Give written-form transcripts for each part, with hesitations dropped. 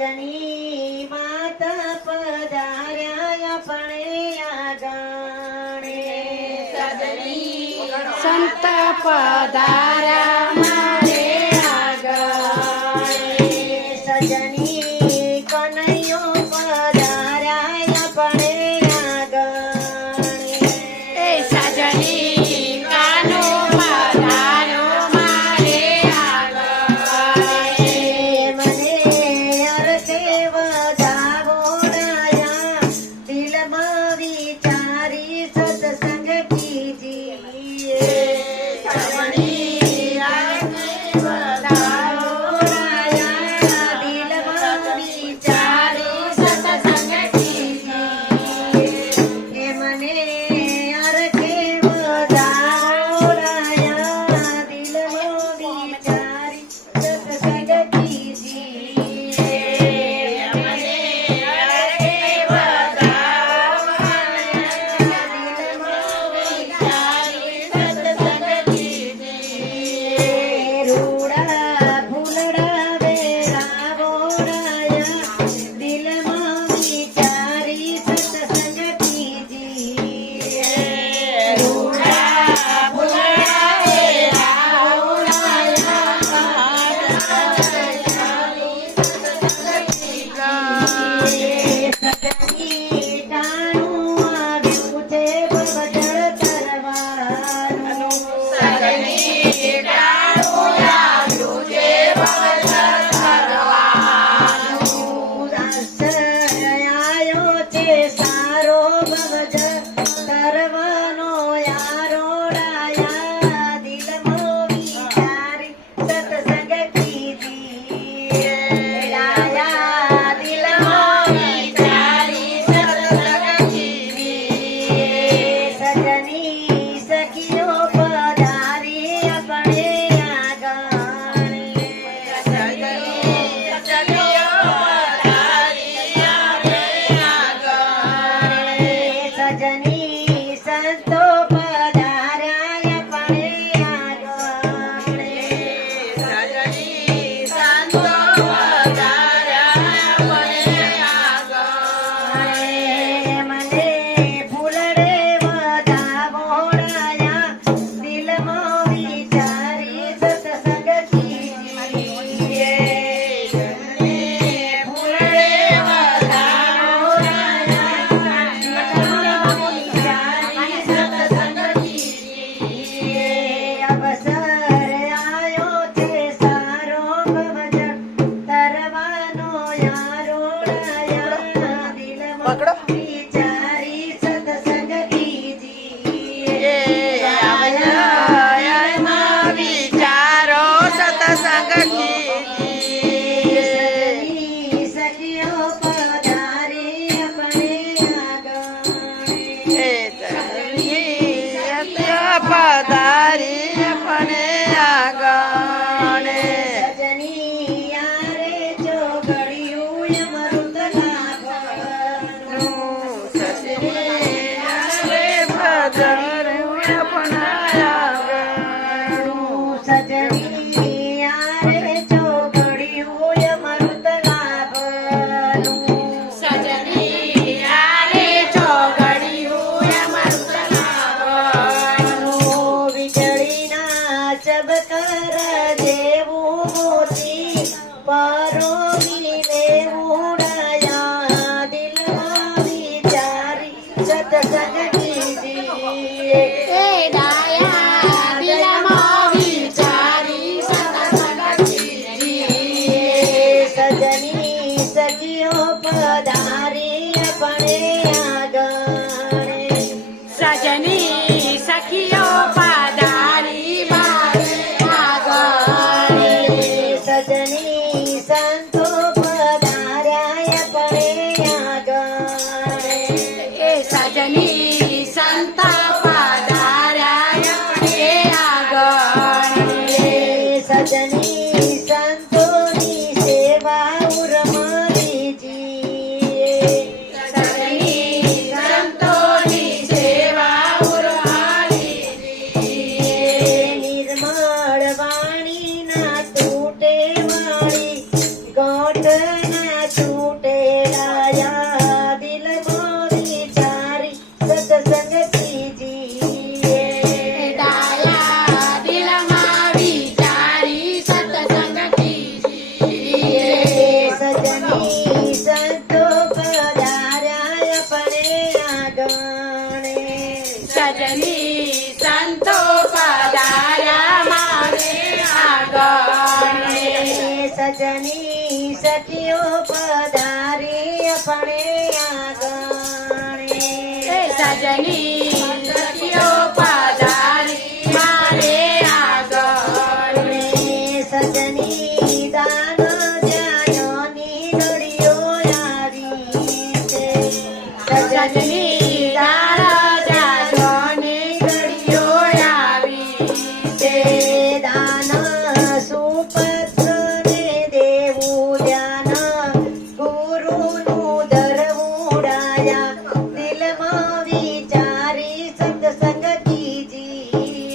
સજની માતા પધાર્યા આપણે આંગણે સજની સંત પધાર્યા મારે આંગણે સજની કનૈયો પધાર્યા આપણે આંગણે એ સજની કાનો પધાર્યો મારે આંગણે મને અરખે વધાવોડાયા દિલમાં વિચારી સત્સંગ કીજીએ સજની અરખે વધાવોડાયા દિલમાં વિચારી સત્સંગ કીજીએ મને અરખે વધાવોડાયા દિલમાં વિચારી સત્સંગ કીજીએ મને અરખે રૂડા ફૂલડા વેરાવોડાયા દિલમાં વિચારી સત્સંગ કીજીએ રૂડા ફૂલડા સજની ટાણું આવ્યું છે બબડળ કરવાનું સજની ટાણું આવ્યું છે બબડળ કરવાનું આયો છે સારો બબજ કરવાનો યારોડાયા દિલમાં વિચારી સત્સંગ કીજીએ ડાયા દિલમાં વિચારી સત્સંગ કીજીએ સજની સખીઓ પધારી આપણે આંગણે સજની સંતો પધાર્યા આપણે આંગણે મને ફૂલડે વધાવોડાયા દિલમાં વિચારી સત્સંગ કીજીએ ફૂલડે વધાવોડાયા દિલમાં વિચારી સત્સંગ કીજીએ અવસર આયો છે સારો બબજ તરવાનો યારોડાયા દિલમાં વિચારી સત્સંગ કીજીએ વિચારો સત્સંગ સજની સખીઓ પધારી આપણે આંગણે પધારી આપણે આગણે સજની યારે ચોઘડિયું અમૃત લાભવાનું સજની યારે ચોઘડિયું અમૃત લાભનું વીજળીના ચબકર જેવું મોતી પરોવી લેવડાયા દિલમાં વિચારી સત્સંગ કીજીએ સજની સખીઓ પધારી આપણે આંગણે સજની સખીઓ પધારી મારે આગળ સજની સંતો પધાર્યા આપણે આંગણે એ સજની સંતા પધાર્યા આપણે આગળ સજની સંતોની સેવા ઉરમાવી જીએ સજની સખીઓ પધારી આપણે આંગણે એ સજની સખીઓ પધારી મારે આગળ સજની દાન જાયોની ઘડીઓ આવી છે સજની દાળ જાજોની ઘડીઓ આવી તે દાન સુપત્ર ને દેવું ધ્યાન ગુરુનું ધરવું ડાયા દિલમાં વિચારી સત્સંગ કીજી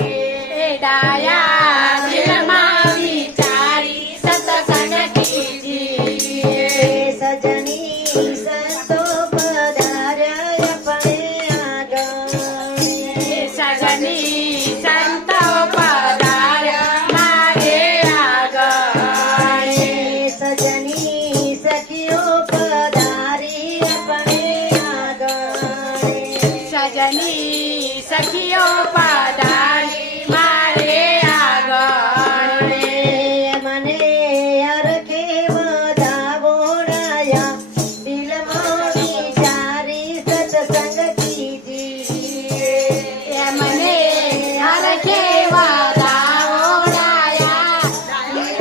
એ ડાયા દિલમાં વિચારી સત્સંગ કીજીએ સજની સંતો પધાર્યા આપણે આગળ સજની સંતો પધાર્યા મારે આગળ સજની સખીઓ પધારી આપણે આગળ સજની સખીઓ પધારી મારે આગળ મને અરખે વધાવો ડાયા દિલમાં વિચારી સત્સંગ કીજી મને હરખે વરાવડાયા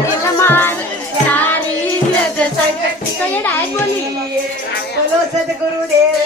દિલમાં સારી સત્સંગ કઈ ડાયટ બોલી બોલો સદગુરુદેવ